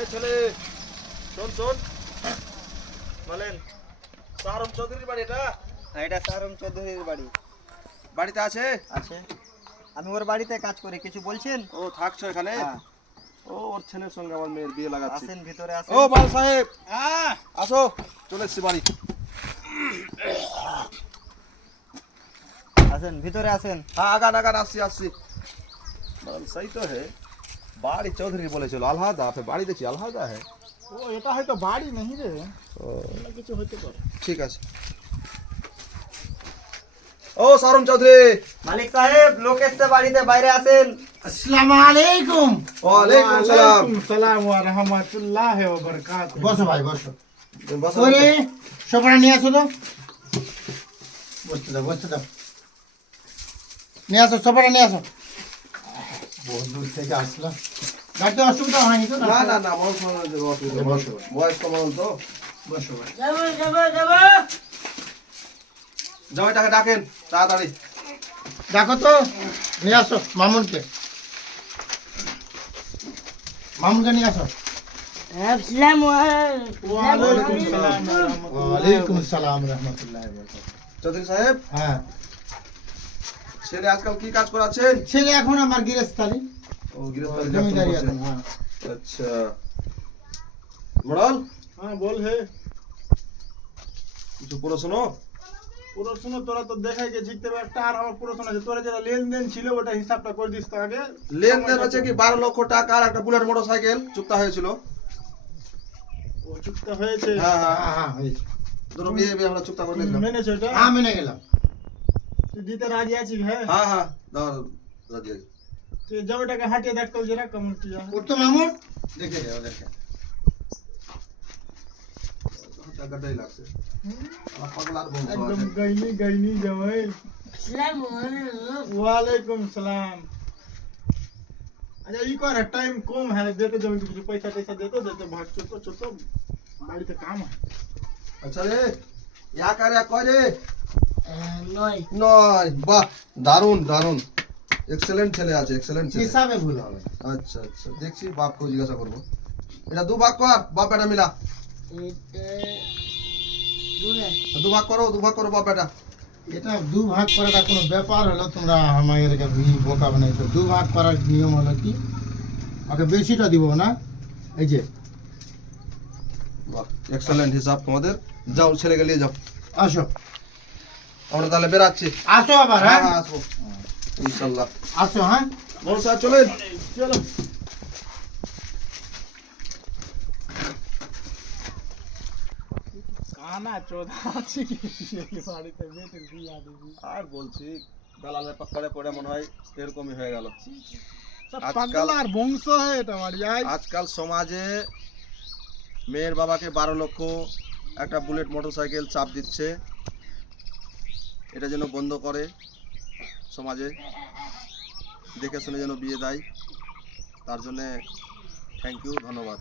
এই ছেলে শোন শোন বলেন সারম চৌধুরীর বাড়ি এটা? হ্যাঁ, এটা সারম চৌধুরীর বাড়ি। বাড়িতে আছে? আছে। আমি ওর বাড়িতে কাজ করি, কিছু বলছেন? ও থাকছো এখানে? হ্যাঁ। ও ওর ছেলের সঙ্গে আমার মেয়ের বিয়ে লাগাচ্ছি। আসেন, ভিতরে আসেন। ও বাল সাহেব আসো, চলে এসছি বাড়ি। আসেন, ভিতরে আসেন। हाँ आगान आगान আসছি আসছি। বাল সही तो है। বাড়ি চৌধুরী বলেছিল আলহাদা, আপনি বাড়ি দেখছি আলহাদা है। ও এটা হয়তো বাড়ি নেই রে, ও কিছু হতে পারে। ঠিক আছে। ও সারম চৌধুরী। মালিক সাহেব, লোক এসছে বাড়িতে, বাইরে আসেন। আসসালামু আলাইকুম। ওয়ালাইকুম সালাম। সালাম ওয়া রাহমাতুল্লাহি ওয়া বারাকাতুহু। বসো ভাই বসো। বসো। ওরে সবরা নিয়ে আসো তো। বসতে দাও বসতে দাও। নিয়ে আসো সবরা নিয়ে আসো। বহুত দূর থেকে আসলাম। গাড়িতে অসুবিধা হয়নি তো? না না না মানুষ মানুষ অসুবিধা বসো। বয়স তো মানুষ তো। বসো ভাই। জামাইটাকে ডাকেন তাড়াতাড়ি। দেখো তো, নিয়ে আসো মামুনকে। মামুনকে নিয়ে আসো। ওয়ালাইকুম সালাম রহমতুল্লাহ। চৌধুরী সাহেব, হ্যাঁ, ছেলে আজকাল কি কাজ করাচ্ছেন? ছেলে এখন আমার গৃহস্থালী, ও গৃহস্থলী জমিদারি করছেন। এখন। হ্যাঁ আচ্ছা মডল हाँ बोल है। কিছু পড়াশোনা? পড়াশোনা তোরা তো দেখাই গে জিততে পারে, একটা আর আমার পড়াশোনা আছে, তোরা যেটা লেনদেন ছিল ওটা হিসাবটা করে দিস তো আগে। লেনদেন হচ্ছে কি 12 লক্ষ টাকা আর একটা বুলেট মোটরসাইকেল চুক্তা হয়েছিল। ও চুক্তা হয়েছে, হ্যাঁ হ্যাঁ হ্যাঁ হ্যাঁ হয়েছে। দুটো বিয়ে আমরা চুক্তা করে নিলাম। মেনেছে ওটা? হ্যাঁ মেনে গেলাম। তুই দিতে রাজি আছিস? হ্যাঁ হ্যাঁ হ্যাঁ দাও রাজি আছি। তুই জমিটাকে হাঁটিয়ে দেখতো যেটা কেমন কি হয়। ওর তো মামুন দেখে যাও দেখে। টাকাটাই লাগছে। আমার পাগলার বংশ একদম আছে। গাইনি গাইনি জামাই। ওয়ালাইকুম সালাম। আচ্ছা ই কর, টাইম কম হ্যাঁ, দেতে জমি কিছু পয়সা টैसा देते देते भाग चुको चुको বাড়িতে কাম है। আচ্ছা রে ইয়া কারে কয় রে? নয়। বাহ দারুন দারুন, এক্সেলেন্ট ছেলে আছে, এক্সেলেন্ট ছেলে। হিসাবে ভুল হবে। আচ্ছা আচ্ছা দেখছি বাপকে জিজ্ঞাসা করবো। এটা দু ভাগ কর, বাপ বেটা মিলা। দু ভাগ করো বাপ বেটা। এটা দু ভাগ করাটা কোনো ব্যাপার হলো? তোমরা আমাদেরকে বোকা বানাইছো। দু ভাগ করার নিয়ম হলো কি, ওকে বেশিটা দিব না। এই যে বাহ এক্সেলেন্ট হিসাব তোমাদের। যাও ছেলেকে নিয়ে যাও। আসো আমরা তাহলে বেরাচ্ছি। আসো আবার। হ্যাঁ হ্যাঁ হ্যাঁ আসবো ইনশাল্লাহ। আসো। হ্যাঁ বড় সাহেব চলেন। চলো। কানা চোদা আছে কি বাড়িতে বেটের বিয়া দিবি? আর বলছি দালালের পাকড়ে পড়ে মনে হয় এরকমই হয়ে গেল। সব আজকাল- পাগলার বংশ হয় এটা বাড়ি। আয় আজকাল সমাজে মেয়ের বাবাকে 12 লক্ষ একটা বুলেট মোটরসাইকেল চাপ দিচ্ছে। এটা যেন বন্ধ করে সমাজে, দেখে শুনে যেন বিয়ে দেয়। তার জন্যে থ্যাংক ইউ, ধন্যবাদ।